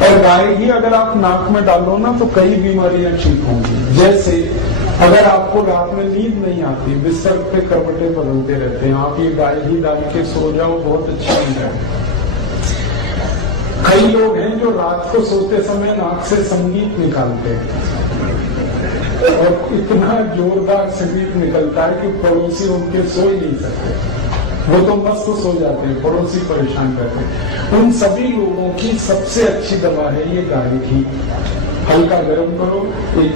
और गाय घी अगर आप नाक में डालो ना तो कई बीमारियां ठीक होंगी। जैसे अगर आपको रात में नींद नहीं आती, बिस्तर पे करवटे बदलते रहते हैं, आप ये गाय घी डाल के सो जाओ, बहुत अच्छा है। कई लोग हैं जो रात को सोते समय नाक से संगीत निकालते हैं और इतना जोरदार संगीत निकलता है कि पड़ोसी उनके सो ही नहीं सकते, वो तो मस्त सो जाते हैं, पड़ोसी परेशान करते हैं। उन सभी लोगों की सबसे अच्छी दवा है ये गाय घी। हल्का गर्म करो, एक